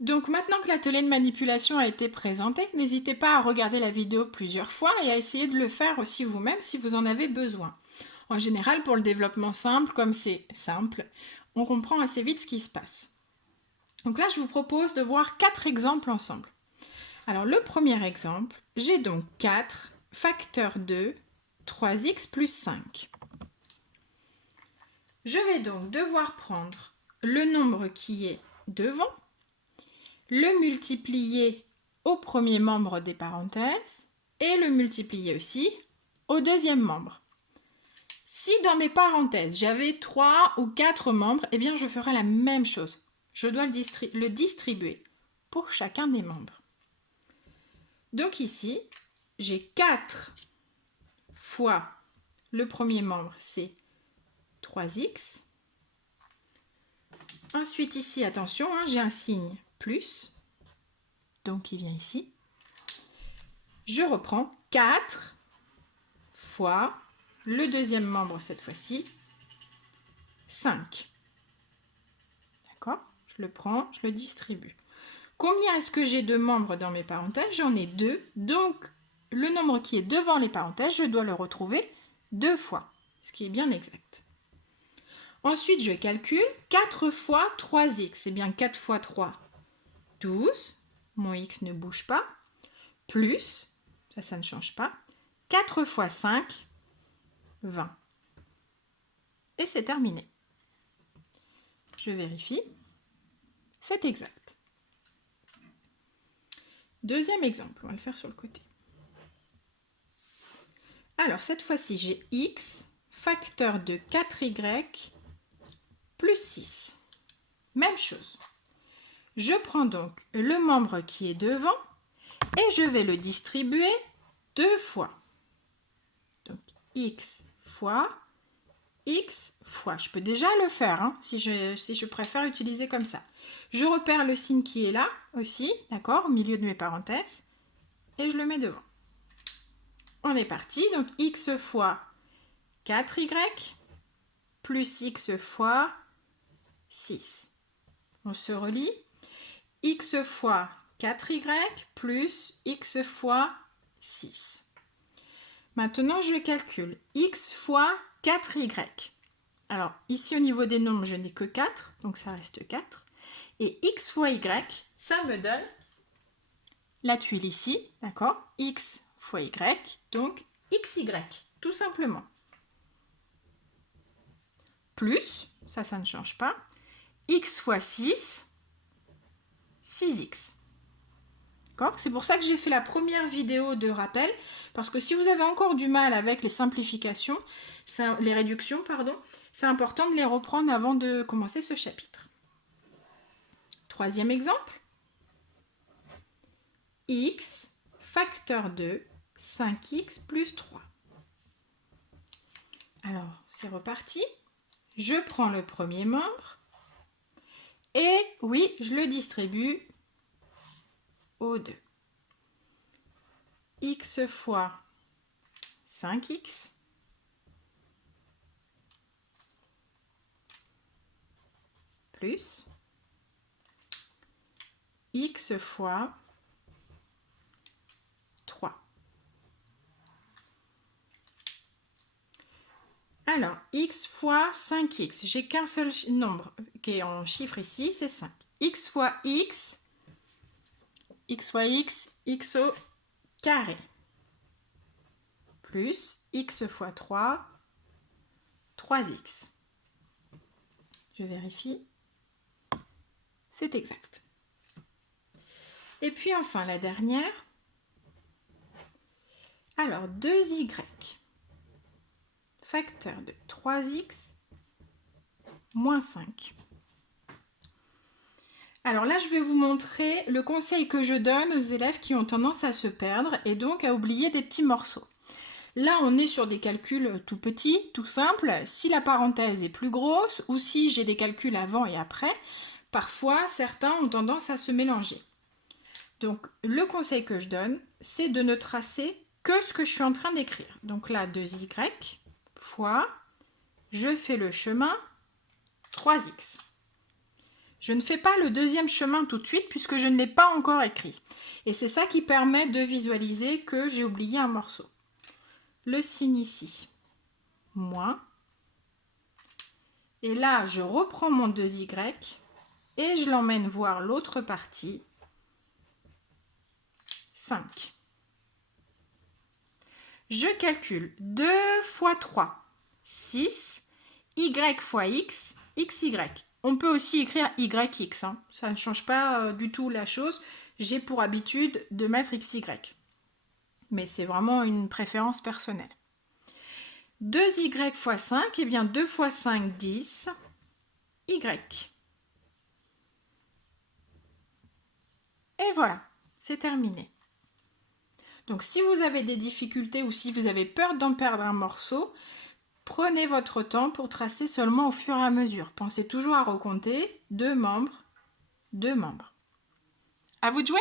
Donc maintenant que l'atelier de manipulation a été présenté, n'hésitez pas à regarder la vidéo plusieurs fois et à essayer de le faire aussi vous-même si vous en avez besoin. En général, pour le développement simple, comme c'est simple, on comprend assez vite ce qui se passe. Donc là, je vous propose de voir 4 exemples ensemble. Alors le premier exemple, j'ai donc 4 facteur 2, 3x plus 5. Je vais donc devoir prendre le nombre qui est devant, le multiplier au premier membre des parenthèses et le multiplier aussi au deuxième membre. Si dans mes parenthèses j'avais 3 ou 4 membres, eh bien je ferai la même chose. Je dois le distribuer pour chacun des membres. Donc ici, j'ai 4 fois le premier membre, c'est 3x. Ensuite ici, attention, j'ai un signe plus, donc il vient ici. Je reprends 4 fois le deuxième membre cette fois-ci, 5. D'accord? Je le prends, je le distribue. Combien est-ce que j'ai de membres dans mes parenthèses? J'en ai 2, donc le nombre qui est devant les parenthèses, je dois le retrouver 2 fois, ce qui est bien exact. Ensuite, je calcule 4 fois 3x, c'est bien 4 fois 3, 12, mon x ne bouge pas, plus, ça ne change pas, 4 fois 5, 20. Et c'est terminé. Je vérifie, c'est exact. Deuxième exemple, on va le faire sur le côté. Alors cette fois-ci, j'ai x facteur de 4y plus 6. Même chose. Je prends donc le membre qui est devant et je vais le distribuer 2 fois. Donc x fois x fois. Je peux déjà le faire si je préfère utiliser comme ça. Je repère le signe qui est là aussi, d'accord, au milieu de mes parenthèses, et je le mets devant. On est parti, donc x fois 4y plus x fois 6. On se relie. X fois 4y plus x fois 6. Maintenant, je calcule x fois 4y. Alors, ici, au niveau des nombres, je n'ai que 4, donc ça reste 4. Et x fois y, ça me donne la tuile ici, d'accord? X fois y, donc xy, tout simplement. Plus, ça ne change pas, x fois 6, 6x. C'est pour ça que j'ai fait la première vidéo de rappel, parce que si vous avez encore du mal avec les simplifications, les réductions, c'est important de les reprendre avant de commencer ce chapitre. Troisième exemple. X facteur de 5x plus 3. Alors, c'est reparti. Je prends le premier membre et oui, je le distribue aux deux. X fois 5x plus x fois 3. Alors, x fois 5x, j'ai qu'un seul nombre qui est en chiffre ici, c'est 5. X fois x fois x au carré, plus x fois 3, 3x. Je vérifie, c'est exact. Et puis enfin la dernière, alors 2y facteur de 3x moins 5. Alors là, je vais vous montrer le conseil que je donne aux élèves qui ont tendance à se perdre et donc à oublier des petits morceaux. Là, on est sur des calculs tout petits, tout simples. Si la parenthèse est plus grosse ou si j'ai des calculs avant et après, parfois, certains ont tendance à se mélanger. Donc, le conseil que je donne, c'est de ne tracer que ce que je suis en train d'écrire. Donc là, 2y fois, je fais le chemin 3x. Je ne fais pas le deuxième chemin tout de suite puisque je ne l'ai pas encore écrit. Et c'est ça qui permet de visualiser que j'ai oublié un morceau. Le signe ici, moins. Et là, je reprends mon 2Y et je l'emmène voir l'autre partie, 5. Je calcule 2 fois 3, 6, Y fois X, XY. On peut aussi écrire YX, hein. Ça ne change pas du tout la chose. J'ai pour habitude de mettre XY. Mais c'est vraiment une préférence personnelle. 2Y fois 5, et bien 2 fois 5, 10, Y. Et voilà, c'est terminé. Donc si vous avez des difficultés ou si vous avez peur d'en perdre un morceau, prenez votre temps pour tracer seulement au fur et à mesure. Pensez toujours à recompter 2 membres, 2 membres. À vous de jouer!